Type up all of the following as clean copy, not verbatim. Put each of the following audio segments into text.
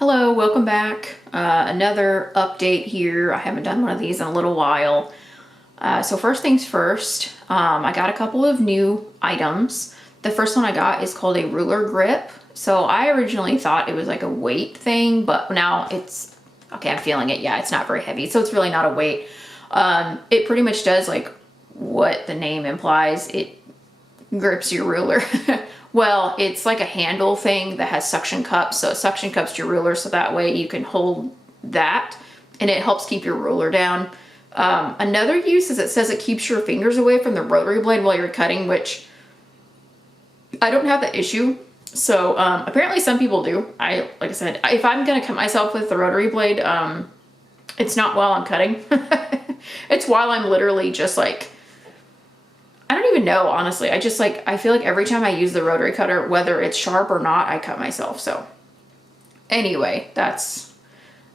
Hello, welcome back. Another update here. I haven't done one of these in a little while. So first things first, I got a couple of new items. The first one I got is called a ruler grip. So I originally thought it was like a weight thing, but now it's, okay, I'm feeling it. Yeah, it's not very heavy. So it's really not a weight. It pretty much does like what the name implies. It grips your ruler. Well, it's like a handle thing that has suction cups. So it suction cups your ruler so that way you can hold that and it helps keep your ruler down. Another use is it says it keeps your fingers away from the rotary blade while you're cutting, which I don't have that issue. So apparently some people do. Like I said, if I'm going to cut myself with the rotary blade, it's not while I'm cutting. It's while I'm literally just like, I don't even know, honestly. I feel like every time I use the rotary cutter, whether it's sharp or not, I cut myself. So anyway, that's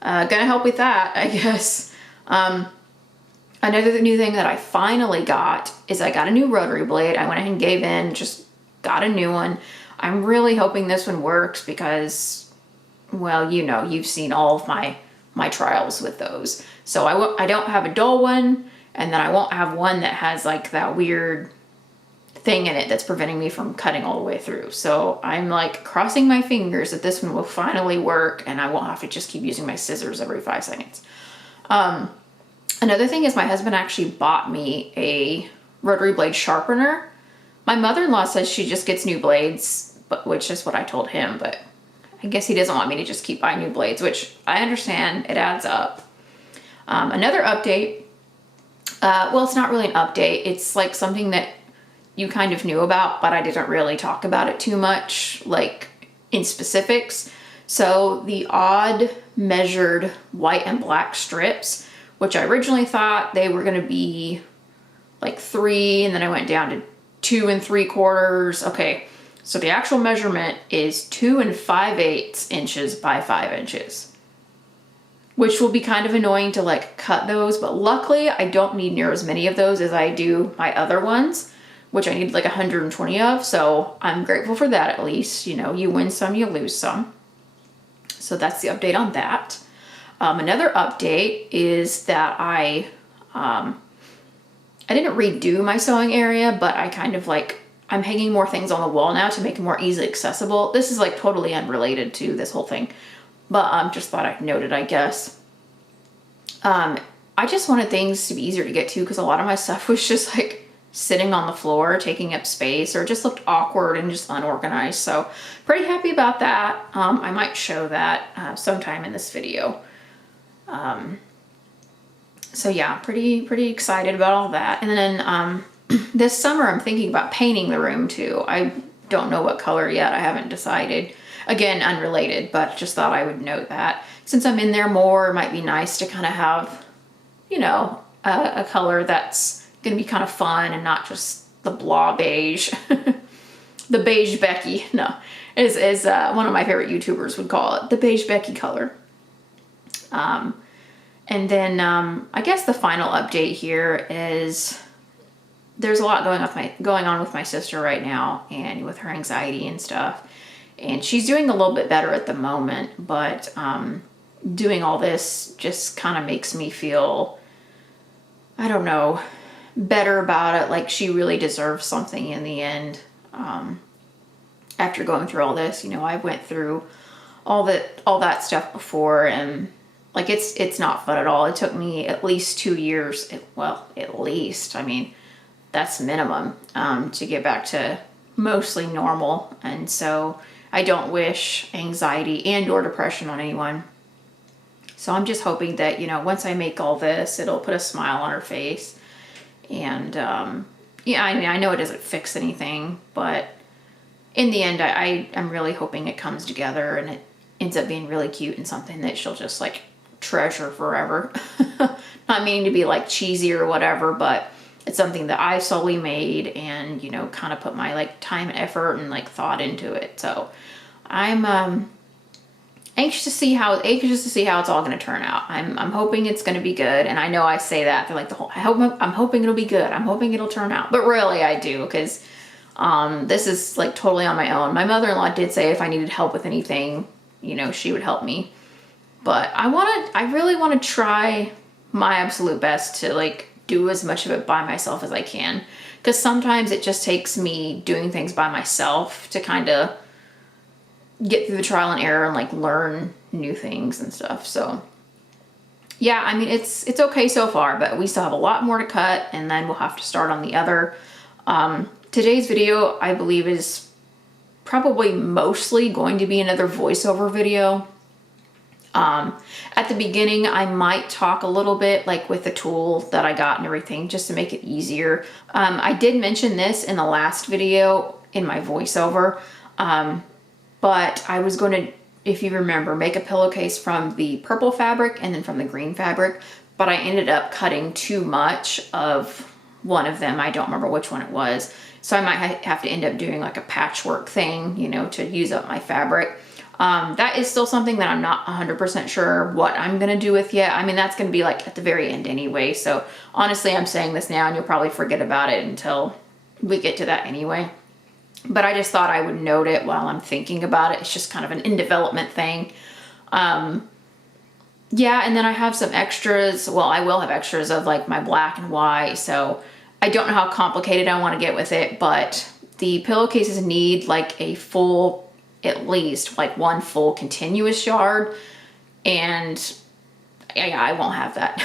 gonna help with that, I guess. Another new thing that I finally got is I got a new rotary blade. I went ahead and gave in, just got a new one. I'm really hoping this one works because, well, you know, you've seen all of my trials with those. So I don't have a dull one. And then I won't have one that has like that weird thing in it that's preventing me from cutting all the way through. So I'm like crossing my fingers that this one will finally work and I won't have to just keep using my scissors every 5 seconds. Another thing is my husband actually bought me a rotary blade sharpener. My mother-in-law says she just gets new blades, which is what I told him, but I guess he doesn't want me to just keep buying new blades, which I understand, it adds up. Another update. Well, it's not really an update. It's like something that you kind of knew about, but I didn't really talk about it too much, like in specifics. So the odd measured white and black strips, which I originally thought they were going to be like 3, and then I went down to 2 3/4. Okay, so the actual measurement is 2 5/8 inches by 5 inches. Which will be kind of annoying to like cut those, but luckily I don't need near as many of those as I do my other ones, which I need like 120 of, so I'm grateful for that at least. You know, you win some, you lose some. So that's the update on that. Another update is that I didn't redo my sewing area, but I kind of like, I'm hanging more things on the wall now to make it more easily accessible. This is like totally unrelated to this whole thing. But just thought I'd note it, I guess. I just wanted things to be easier to get to because a lot of my stuff was just like sitting on the floor, taking up space, or it just looked awkward and just unorganized. So pretty happy about that. I might show that sometime in this video. So yeah, pretty excited about all that. And then this summer I'm thinking about painting the room too. I don't know what color yet. I haven't decided. Again, unrelated, but just thought I would note that. Since I'm in there more, it might be nice to kind of have, you know, a color that's going to be kind of fun and not just the blah beige. The beige Becky, no, is one of my favorite YouTubers would call it, the beige Becky color. And then I guess the final update here is there's a lot going on with my sister right now and with her anxiety and stuff. And she's doing a little bit better at the moment, but doing all this just kind of makes me feel, I don't know, better about it. Like she really deserves something in the end. After going through all this, you know, I went through all that stuff before, and like it's not fun at all. It took me at least 2 years. Well, at least, I mean, that's minimum to get back to mostly normal, and so I don't wish anxiety and or depression on anyone. So I'm just hoping that, you know, once I make all this, it'll put a smile on her face. And yeah, I mean, I know it doesn't fix anything, but in the end, I'm really hoping it comes together and it ends up being really cute and something that she'll just like treasure forever. Not meaning to be like cheesy or whatever, but it's something that I solely made and, you know, kind of put my like time and effort and like thought into it. So I'm anxious to see how it's all going to turn out. I'm hoping it's going to be good. And I know I say that they're like I'm hoping it'll be good. I'm hoping it'll turn out, but really I do, because this is like totally on my own. My mother-in-law did say if I needed help with anything, you know, she would help me. But I really want to try my absolute best to like do as much of it by myself as I can. Because sometimes it just takes me doing things by myself to kind of get through the trial and error and like learn new things and stuff. So yeah, I mean, it's okay so far, but we still have a lot more to cut, and then we'll have to start on the other. Today's video, I believe, is probably mostly going to be another voiceover video. At the beginning, I might talk a little bit like with the tool that I got and everything, just to make it easier. I did mention this in the last video in my voiceover, but I was going to, if you remember, make a pillowcase from the purple fabric and then from the green fabric, but I ended up cutting too much of one of them. I don't remember which one it was. So I might have to end up doing like a patchwork thing, you know, to use up my fabric. That is still something that I'm not 100% sure what I'm going to do with yet. I mean, that's going to be like at the very end anyway. So honestly, I'm saying this now and you'll probably forget about it until we get to that anyway. But I just thought I would note it while I'm thinking about it. It's just kind of an in development thing. Yeah, and then I have some extras. Well, I will have extras of like my black and white. So I don't know how complicated I want to get with it, but the pillowcases need like a full, at least like one full continuous yard. And yeah, I won't have that.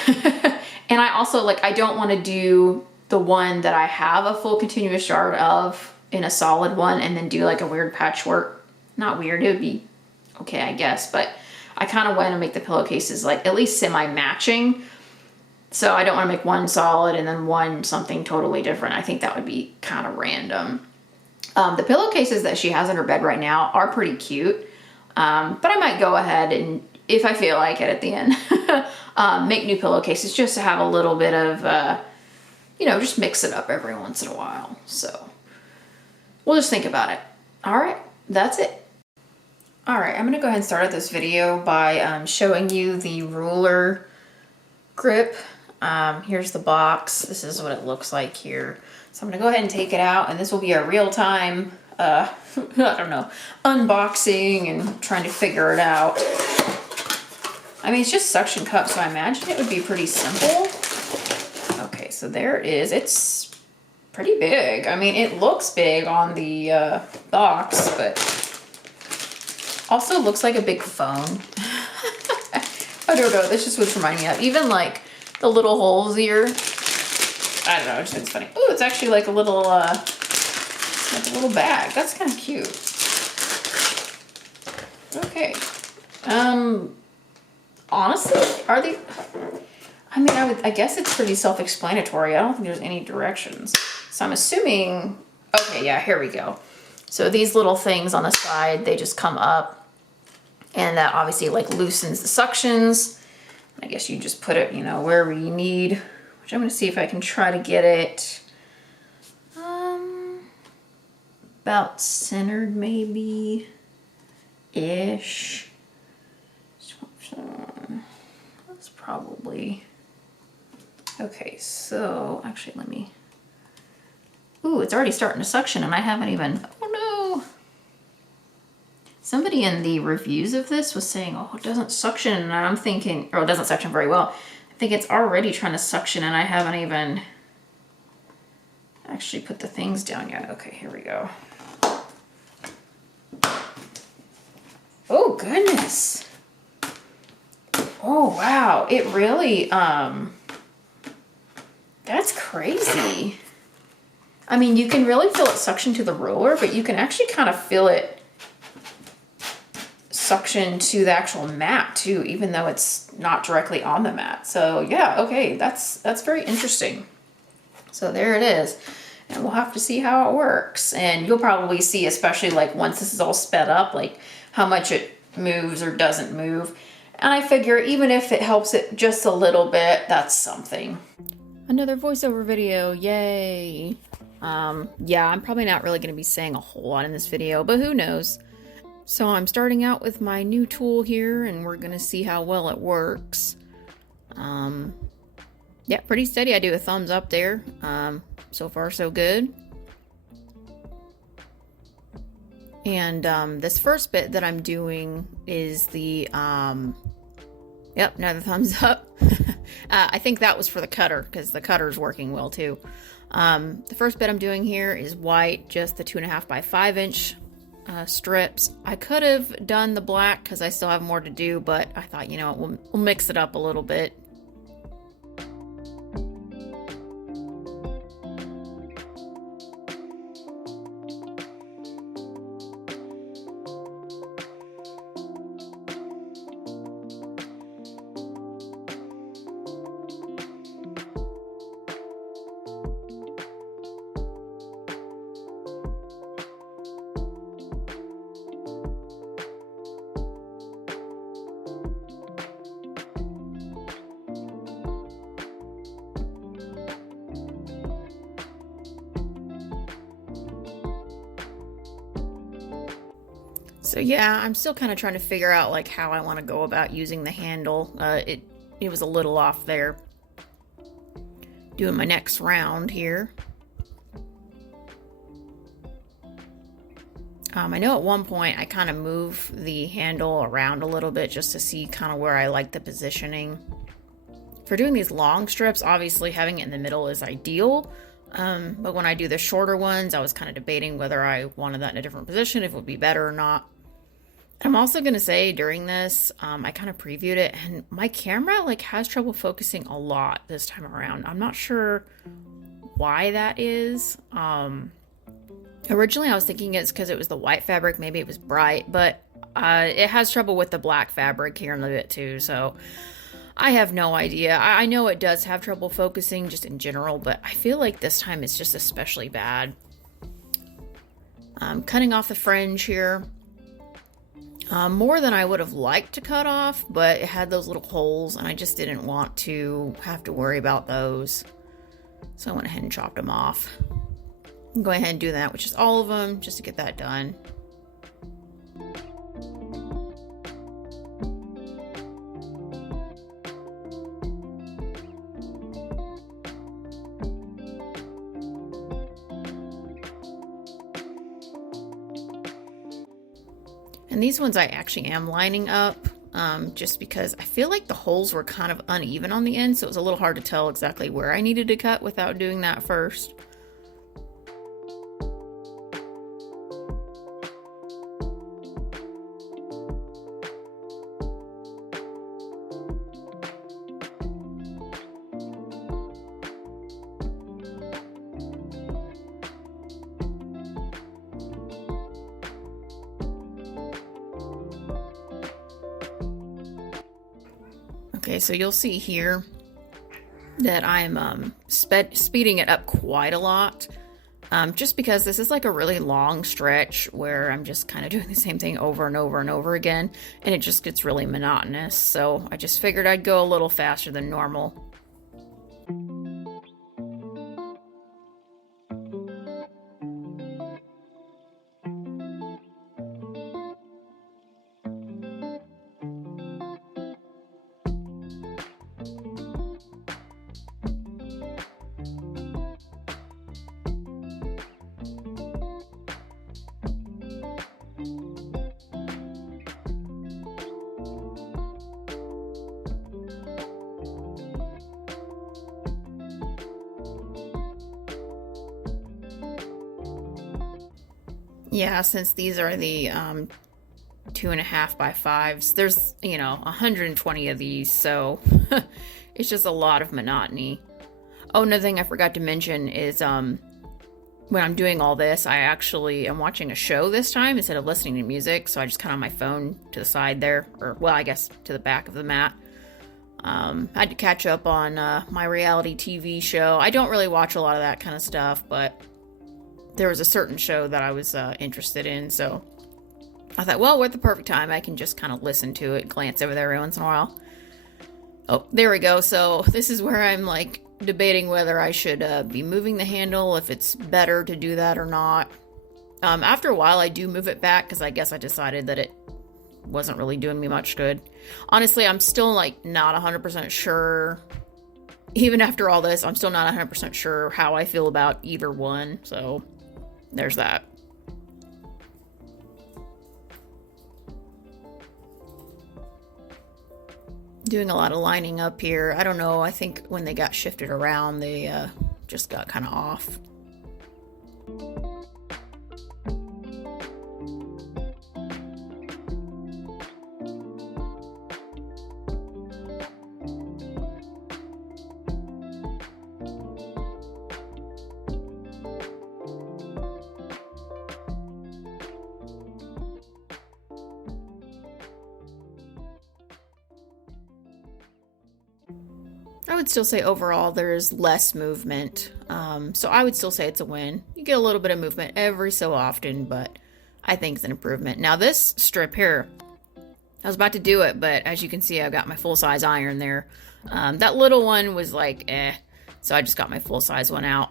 And I also like, I don't want to do the one that I have a full continuous yard of in a solid one and then do like a weird patchwork. Not weird, it would be okay, I guess, but I kind of want to make the pillowcases like at least semi-matching. So I don't want to make one solid and then one something totally different. I think that would be kind of random. The pillowcases that she has in her bed right now are pretty cute. But I might go ahead and, if I feel like it at the end, make new pillowcases just to have a little bit of, you know, just mix it up every once in a while. So we'll just think about it. All right, that's it. All right, I'm gonna go ahead and start this video by showing you the ruler grip. Here's the box. This is what it looks like here. So I'm gonna go ahead and take it out, and this will be a real-time, I don't know, unboxing and trying to figure it out. I mean, it's just suction cup, so I imagine it would be pretty simple. Okay, so there it is. It's pretty big. I mean, it looks big on the box, but also looks like a big phone. I don't know, this just was reminding me of even like the little holes here. I don't know, I just think it's funny. Oh, it's actually like a little bag. That's kind of cute. Okay. Honestly, are they? I mean, I guess it's pretty self-explanatory. I don't think there's any directions. So I'm assuming. Okay, yeah, here we go. So these little things on the side, they just come up, and that obviously like loosens the suctions. I guess you just put it, you know, wherever you need. Which I'm gonna see if I can try to get it about centered maybe ish. That's probably okay. So actually, let me. Ooh, it's already starting to suction, and I haven't even. Oh no! Somebody in the reviews of this was saying, "Oh, it doesn't suction," and I'm thinking, or it doesn't suction very well. I think it's already trying to suction, and I haven't even actually put the things down yet. Okay, here we go. Oh goodness. Oh wow, it really, that's crazy. I mean, you can really feel it suction to the ruler, but you can actually kind of feel it suction to the actual mat too, even though it's not directly on the mat. So yeah, okay, that's very interesting. So there it is. And we'll have to see how it works. And you'll probably see, especially like once this is all sped up, like how much it moves or doesn't move. And I figure even if it helps it just a little bit, that's something. Another voiceover video, yay. Yeah, I'm probably not really going to be saying a whole lot in this video, but who knows. So I'm starting out with my new tool here, and we're going to see how well it works. Yeah, pretty steady. I do a thumbs up there. So far, so good. And this first bit that I'm doing is the, yep, another thumbs up. I think that was for the cutter, because the cutter is working well too. The first bit I'm doing here is white, just the 2.5 by 5 inch strips. I could have done the black because I still have more to do, but I thought, you know, we'll mix it up a little bit. So yeah, I'm still kind of trying to figure out like how I want to go about using the handle. It was a little off there. Doing my next round here. I know at one point I kind of move the handle around a little bit just to see kind of where I like the positioning. For doing these long strips, obviously having it in the middle is ideal. But when I do the shorter ones, I was kind of debating whether I wanted that in a different position, if it would be better or not. I'm also going to say during this, I kind of previewed it, and my camera like has trouble focusing a lot this time around. I'm not sure why that is. Originally I was thinking it's because it was the white fabric, maybe it was bright, but it has trouble with the black fabric here in the bit too, so I have no idea. I know it does have trouble focusing just in general, but I feel like this time it's just especially bad. Cutting off the fringe here. More than I would have liked to cut off, but it had those little holes, and I just didn't want to have to worry about those. So I went ahead and chopped them off. I'm going ahead and do that with just all of them, just to get that done. And these ones I actually am lining up, just because I feel like the holes were kind of uneven on the end, so it was a little hard to tell exactly where I needed to cut without doing that first. Okay, so you'll see here that I'm speeding it up quite a lot, just because this is like a really long stretch where I'm just kind of doing the same thing over and over and over again, and it just gets really monotonous. So I just figured I'd go a little faster than normal. Yeah, since these are the 2.5 by 5s, there's, you know, 120 of these, so it's just a lot of monotony. Oh, another thing I forgot to mention is when I'm doing all this, I actually am watching a show this time instead of listening to music, so I just kind of my phone to the side there, or, well, I guess to the back of the mat. I had to catch up on my reality TV show. I don't really watch a lot of that kind of stuff, but there was a certain show that I was interested in, so I thought, well, we're at the perfect time. I can just kind of listen to it, glance over there every once in a while. Oh, there we go. So this is where I'm like debating whether I should be moving the handle, if it's better to do that or not. After a while, I do move it back because I guess I decided that it wasn't really doing me much good. Honestly, I'm still like not 100% sure. Even after all this, I'm still not 100% sure how I feel about either one. So there's that. Doing a lot of lining up here. I don't know, I think when they got shifted around, they just got kind of off. I would still say overall there's less movement. So I would still say it's a win. You get a little bit of movement every so often, but I think it's an improvement. Now this strip here, I was about to do it, but as you can see, I've got my full-size iron there. That little one was like, so I just got my full-size one out.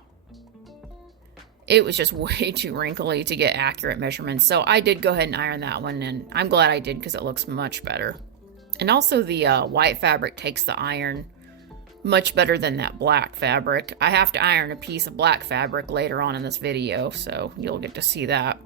It was just way too wrinkly to get accurate measurements, so I did go ahead and iron that one, and I'm glad I did because it looks much better. And also the white fabric takes the iron much better than that black fabric. I have to iron a piece of black fabric later on in this video, so you'll get to see that.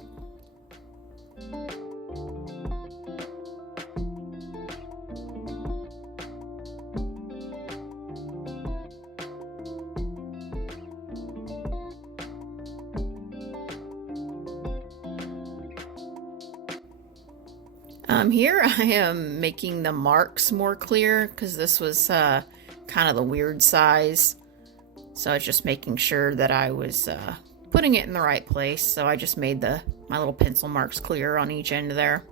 Here I am making the marks more clear because this was kind of the weird size. So I was just making sure that I was putting it in the right place. So I just made my little pencil marks clear on each end there.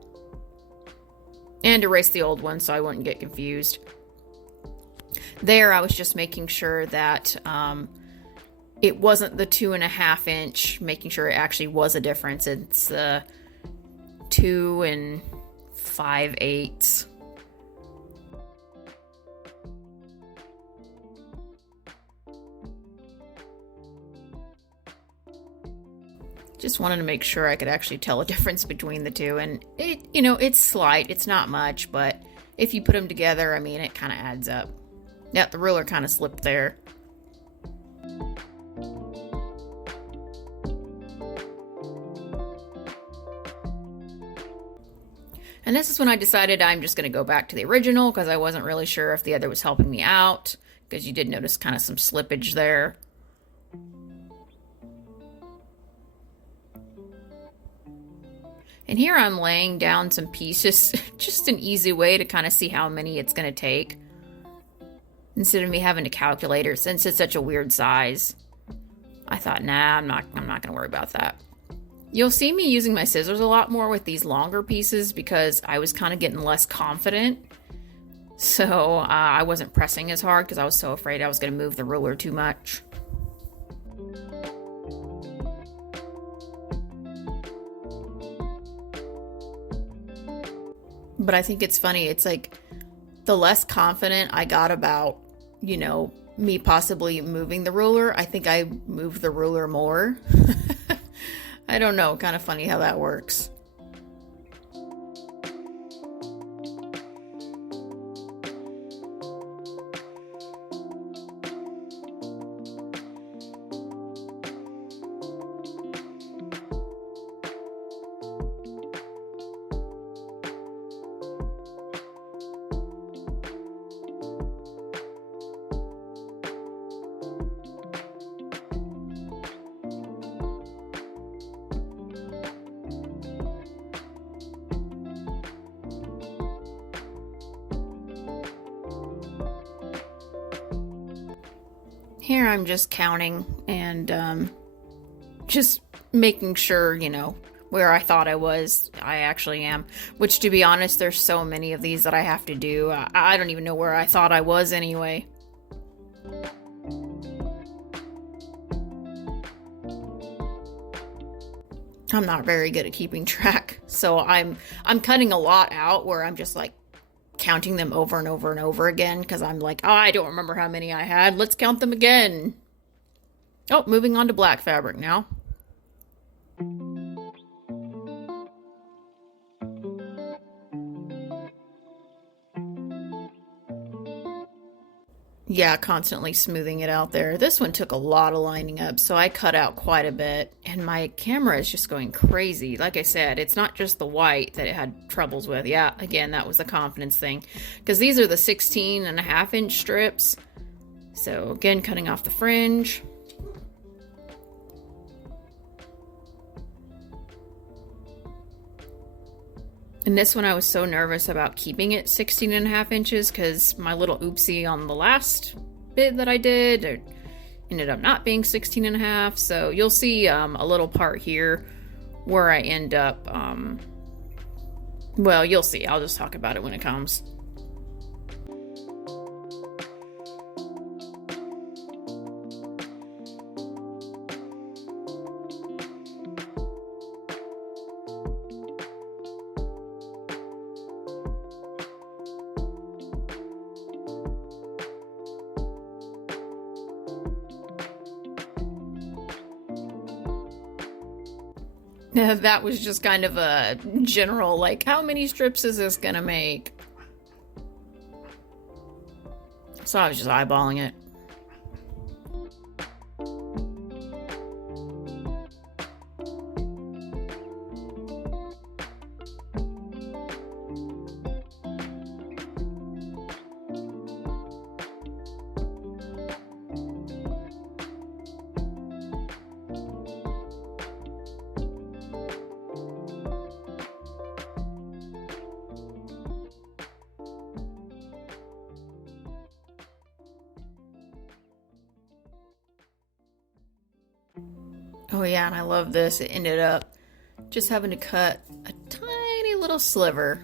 And erased the old one so I wouldn't get confused. There I was just making sure that it wasn't the 2.5 inch, making sure it actually was a difference. It's 2 5/8. Just wanted to make sure I could actually tell a difference between the two, and it's slight, it's not much, but if you put them together, I mean, it kind of adds up. Yeah, the ruler kind of slipped there. And this is when I decided I'm just going to go back to the original because I wasn't really sure if the other was helping me out, because you did notice kind of some slippage there. And here I'm laying down some pieces, just an easy way to kind of see how many it's going to take, instead of me having to calculate it, since it's such a weird size. I thought, nah, I'm not going to worry about that. You'll see me using my scissors a lot more with these longer pieces because I was kind of getting less confident. So I wasn't pressing as hard because I was so afraid I was going to move the ruler too much. But I think it's funny. It's like the less confident I got about, me possibly moving the ruler, I think I moved the ruler more. I don't know, kind of funny how that works. Here I'm just counting and just making sure, where I thought I was, I actually am. Which, to be honest, there's so many of these that I have to do. I don't even know where I thought I was anyway. I'm not very good at keeping track, so I'm cutting a lot out where I'm just like counting them over and over and over again because I'm like, oh, I don't remember how many I had. Let's count them again. Oh, moving on to black fabric now. Yeah, constantly smoothing it out there. This one took a lot of lining up, so I cut out quite a bit, and my camera is just going crazy. Like I said, it's not just the white that it had troubles with. Yeah, again, that was the confidence thing, because these are the 16.5-inch strips. So again, cutting off the fringe. And this one I was so nervous about keeping it 16.5 inches because my little oopsie on the last bit that I did ended up not being 16.5. So you'll see a little part here where I end up, well, you'll see. I'll just talk about it when it comes. That was just kind of a general, like, how many strips is this gonna make? So I was just eyeballing it. Oh yeah, and I love this. It ended up just having to cut a tiny little sliver.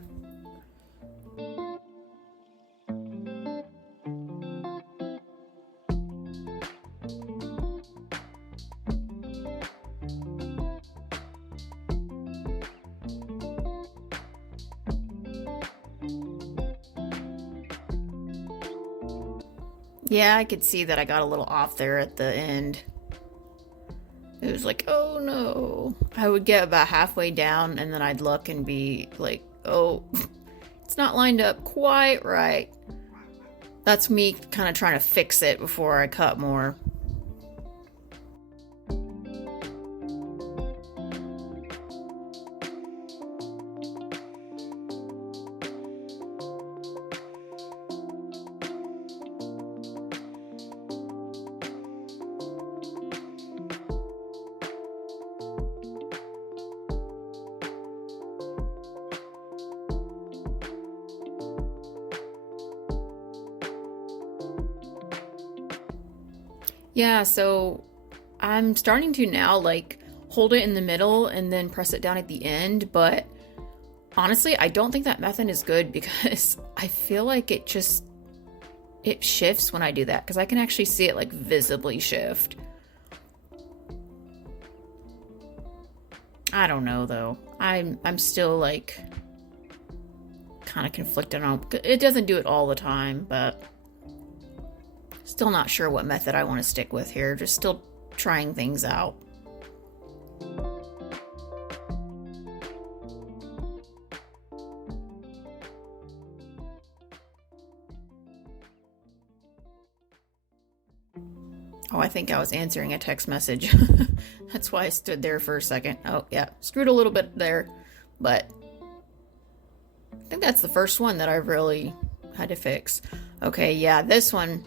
Yeah, I could see that I got a little off there at the end. It was like, oh no. I would get about halfway down and then I'd look and be like, oh, it's not lined up quite right. That's me kind of trying to fix it before I cut more. Yeah, so I'm starting to now like hold it in the middle and then press it down at the end, but honestly, I don't think that method is good because I feel like it shifts when I do that because I can actually see it like visibly shift. I don't know though. I'm still like kind of conflicted on it. Doesn't do it all the time, but still not sure what method I want to stick with here. Just still trying things out. Oh, I think I was answering a text message. That's why I stood there for a second. Oh, yeah. Screwed a little bit there. But I think that's the first one that I've really had to fix. Okay, yeah, this one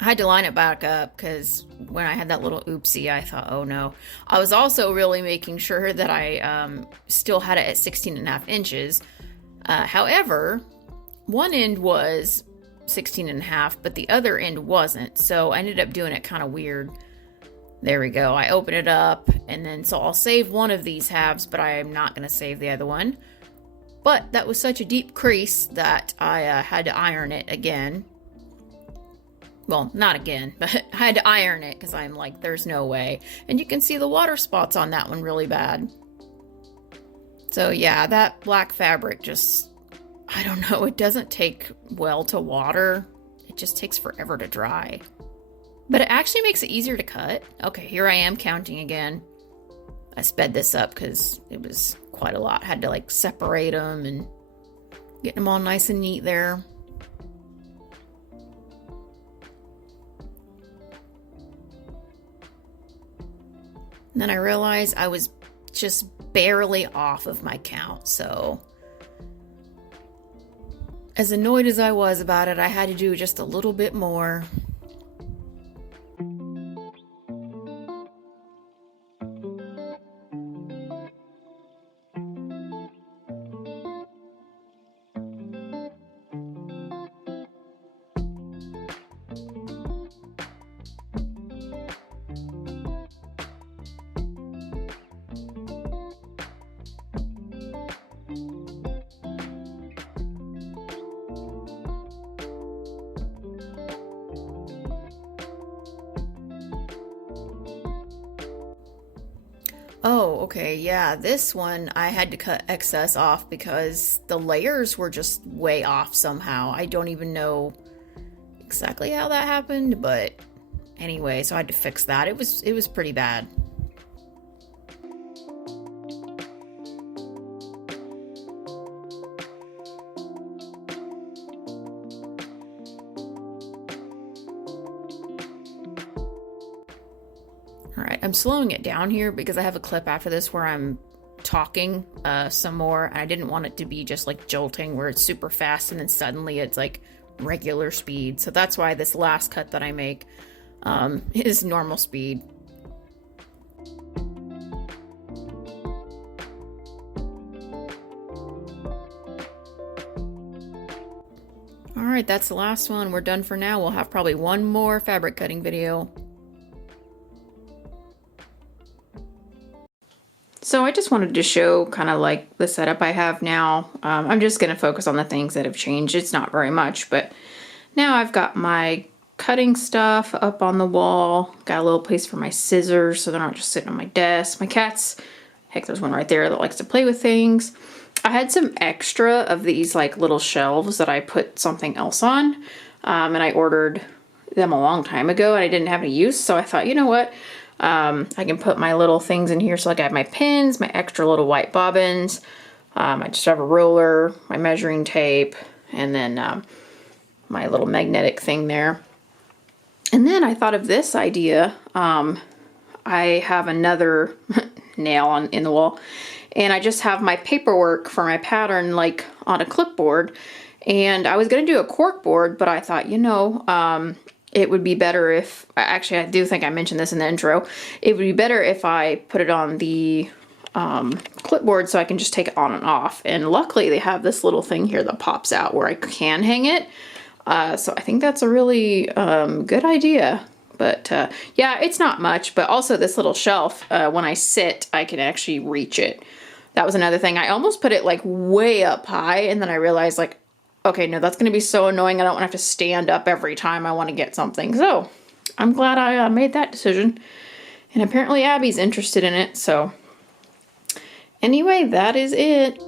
I had to line it back up because when I had that little oopsie, I thought, oh no. I was also really making sure that I still had it at 16.5 inches. However, one end was 16.5, but the other end wasn't. So I ended up doing it kind of weird. There we go. I open it up and then, so I'll save one of these halves, but I am not going to save the other one. But that was such a deep crease that I had to iron it again. Well, not again, but I had to iron it because I'm like, there's no way. And you can see the water spots on that one really bad. So yeah, that black fabric just, I don't know, it doesn't take well to water. It just takes forever to dry. But it actually makes it easier to cut. Okay, here I am counting again. I sped this up because it was quite a lot. I had to like separate them and get them all nice and neat there. And then I realized I was just barely off of my count, so as annoyed as I was about it, I had to do just a little bit more. Oh, okay, yeah, this one I had to cut excess off because the layers were just way off somehow. I don't even know exactly how that happened, but anyway, so I had to fix that. It was pretty bad. All right, I'm slowing it down here because I have a clip after this where I'm talking some more. I didn't want it to be just like jolting where it's super fast and then suddenly it's like regular speed. So that's why this last cut that I make is normal speed. All right, that's the last one. We're done for now. We'll have probably one more fabric cutting video. So I just wanted to show kind of like the setup I have now. I'm just going to focus on the things that have changed. It's not very much, but now I've got my cutting stuff up on the wall. Got a little place for my scissors so they're not just sitting on my desk. My cats, heck, there's one right there that likes to play with things. I had some extra of these like little shelves that I put something else on, and I ordered them a long time ago and I didn't have any use. So I thought, you know what? I can put my little things in here. So like I have my pins, my extra little white bobbins. I just have a ruler, my measuring tape, and then my little magnetic thing there. And then I thought of this idea. I have another nail in the wall, and I just have my paperwork for my pattern like on a clipboard. And I was going to do a cork board, but I thought, you know, it would be better if, actually I do think I mentioned this in the intro, it would be better if I put it on the clipboard so I can just take it on and off. And luckily they have this little thing here that pops out where I can hang it. So I think that's a really good idea. But yeah, it's not much, but also this little shelf, when I sit, I can actually reach it. That was another thing. I almost put it like way up high, and then I realized like, okay, no, that's going to be so annoying. I don't want to have to stand up every time I want to get something. So I'm glad I made that decision. And apparently Abby's interested in it. So anyway, that is it.